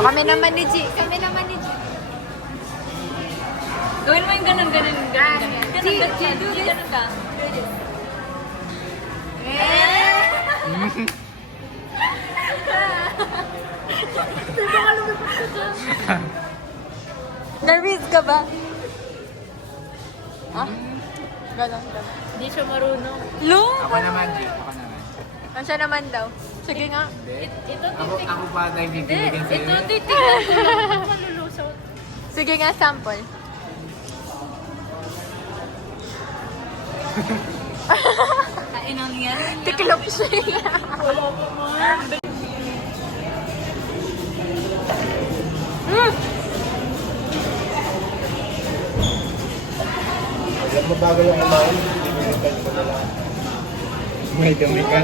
Oh, kami naman ni G. Kami naman ni G. Gawin mo yung ganun. Ganun ka. Nervous ka ba? Ha? Ganon. Hindi siya marunong. Lu! Ako naman, G. Ako naman. Ano siya naman daw? Sige nga. Ito, Ako pa tayo bibigyan sa'yo. ito, titignan ko lang. Malulusot. Sige nga, sample. Kain ang yan. Tiklop siya. Alam mo bago lang kumain, bibigyan ko na lang. May dumi ka.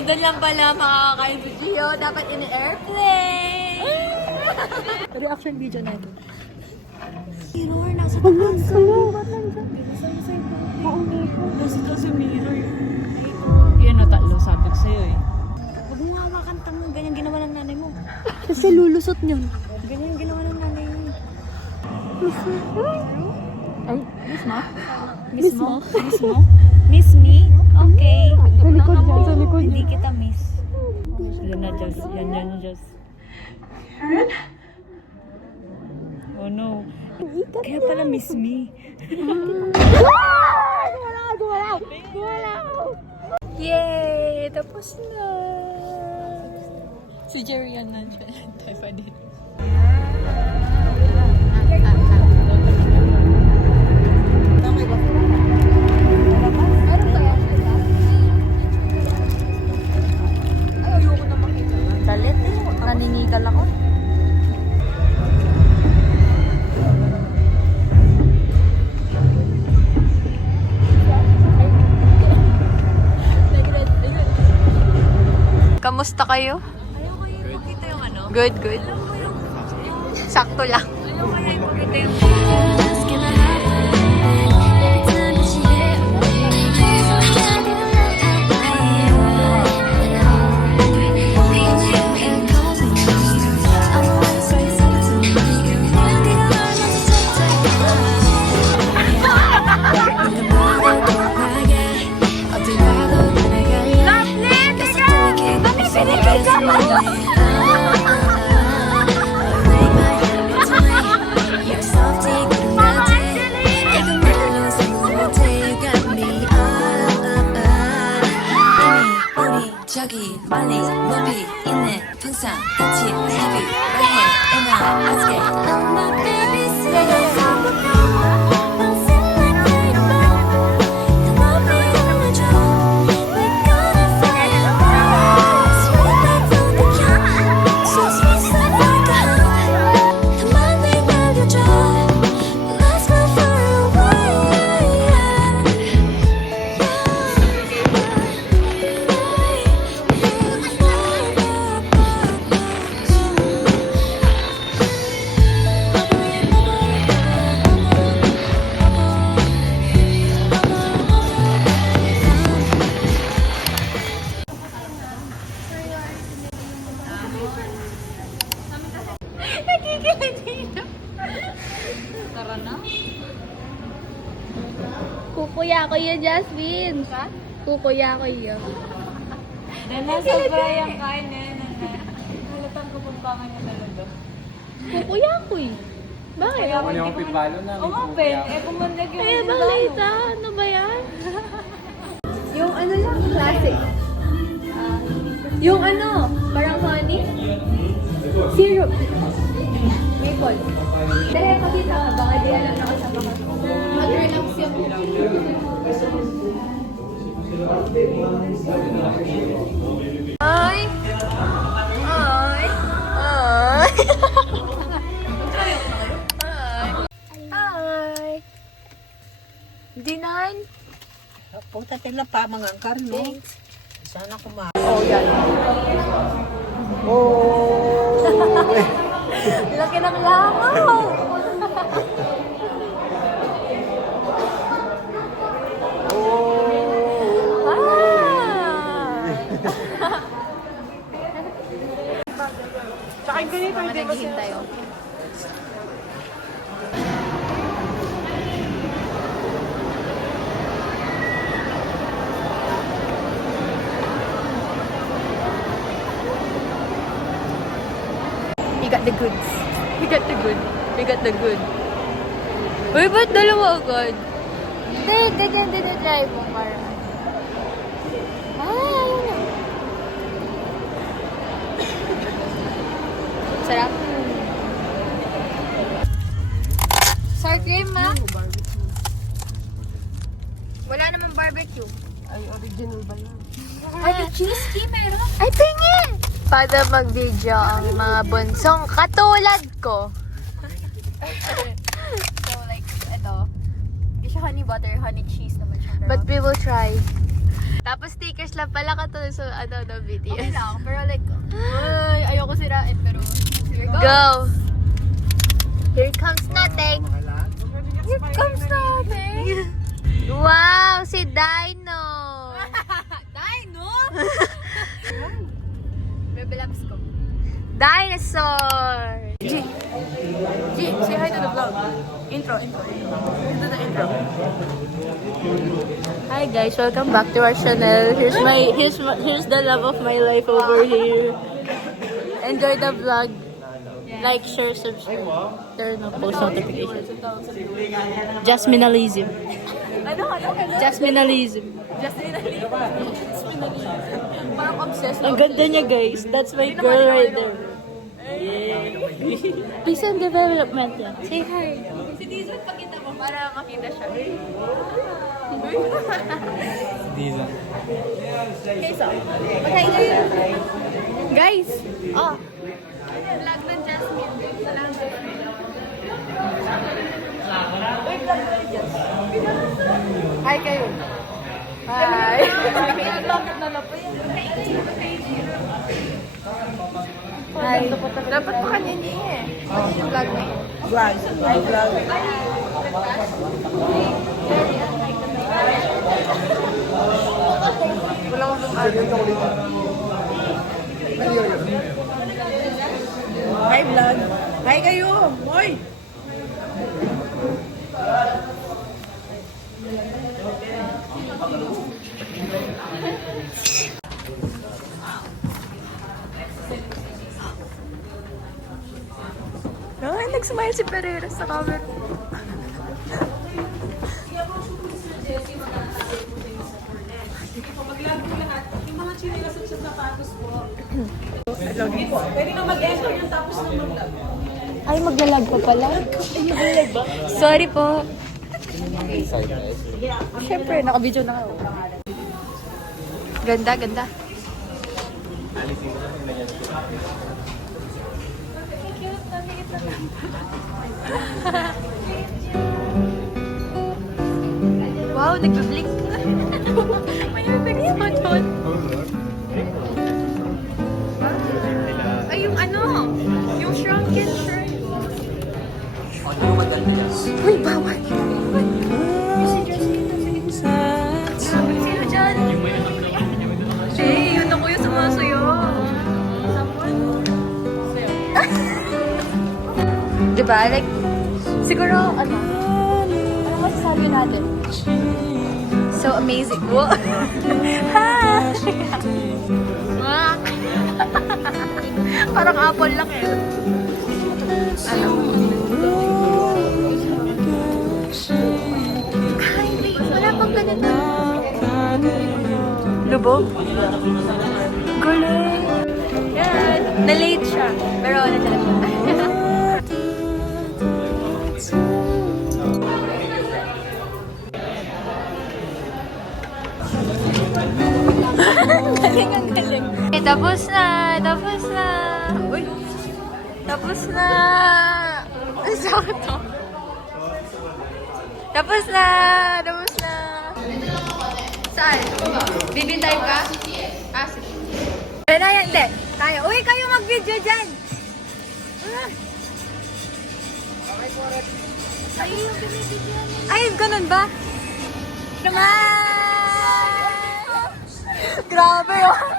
Doon lang pala makakakain video. Dapat in-airplane. Reaction video natin. Mirror, nasa taas. Nasa ka si Mirror. Yan o, tatlo sabi ko sa'yo eh. Huwag mo hawakan tanga. Ganyan ginawa ng nanay mo. Kasi lulusot niyon. Ganyan ginawa ng nanay mo. Ay, miss mo? Miss mo? Miss mo? Miss me? Okay. Sa likod dyan, sa likod. Hindi kita miss. Yan na, Diyos. Yan, Diyos. Oh no. Kaya pala miss me. Yay! Tapos na! Si Jerry yan nandiyan. Tayo pa din. Galit eh. Naninigal ako. Kamusta kayo? Ayoko yung makita yung ano. Good. Sakto lang. Ayoko na yung makita yung 저기 멀리 높이 있는 풍선 같이 heavy right and now let's get on my baby say Tara na. Kukuya ko yun, Jasmine. Kukuya ko yun. Dahil nasa bayang kain na yun. Halatang kapagpangan niya talaga. Kukuya ko eh. Bakit? Kaya Wala akong pipalo na. Oo nga, Ben. Eh, pumundag yung Kaya bakit Ano ba yan? Yung ano lang, classic. Yung ano, parang honey? Syrup. Maple. Dahil pakita ka, baka di alam na kasama ka. Mag-relax yung Ay! Ay! Ay! Ay! Dinan? Puta tila pa mga karno. Thanks. Sana kumain. Oh, yan. Oh! Laki ng langaw! naghihintay. Oh. We got the goods. We got the good. We got the good. Uy, ba't dalawa agad? Hindi dinadrive mo para. Ayaw na. Sarap. Sour cream, ma? Wala namang barbecue. Ay, original ba yan? Ay, may cheesecake meron? Ay, tingin! Para mag-video ang mga bunsong katulad ko. So, like, ito. Hindi siya honey butter, honey cheese naman siya. But we will try. Tapos stickers lang pala katulad sa BTS. Okay lang, pero like, ay, ayoko sirain, pero here goes. Go! Here comes nothing. Here comes nothing. Wow, si Dino! Dino? Rebelaps ko. Dinosaur! G, say hi to the vlog. Intro. Ito na intro. Hi guys, welcome back to our channel. Here's the love of my life over here. Enjoy the vlog. Like, share, subscribe. Turn on post notifications. Jasminalism. Ano? Jasminalism. Parang obsessed. Ang ganda niya guys. That's my girl right there. Peace and development yan. Say hi. Si Dizon, pakita mo para makita siya. Dizon. Okay, so. Okay, guys. Oh. Vlog ng Jasmine. Hi kayo. Hi. Bakit na po yan? Hi. Dapat pa kanina eh. Ano yung vlog na yun? Vlog. Ay, vlog. Wala ko nung agad na ulit. Hi, vlog. Hi kayo. Hoy. Ay, nag-smile si Pereira sa camera. Ay, maglalag pa pala? Sorry po. Siyempre, naka-video na ako. Ganda. Wow, nagbe-blink. May effects pa doon. Ay, yung ano? Yung shrunken shirt. Uy, bawal. Sino dyan? Yun ako yung sumasayo. Diba? Like, siguro, ano masasabi natin? So amazing. Wow. Parang apple lang eh. Ano? Ay, wait. Wala pang ganito. Lubog? Galing. Yan. Na-late siya. Pero nandala siya. Ang galing. Eh, tapos na. Uy. Tapos na. Sakto. Tapos na. Saan? Bibintay ka? Ah, sige. Pero yan, hindi. Tayo. Uy, kayo mag-video dyan. Ay, ganun ba? Naman! Grabe yun.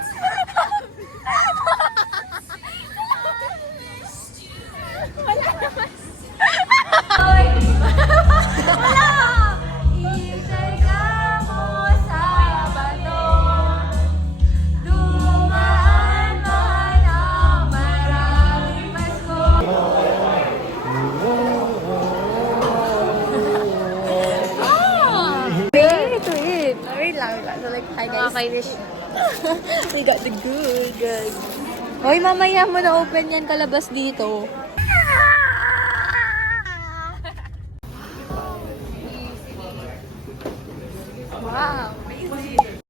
So like, hi guys. Nakakainis. We got the good, guys. Hoy, mamaya mo na open yan kalabas dito. Wow.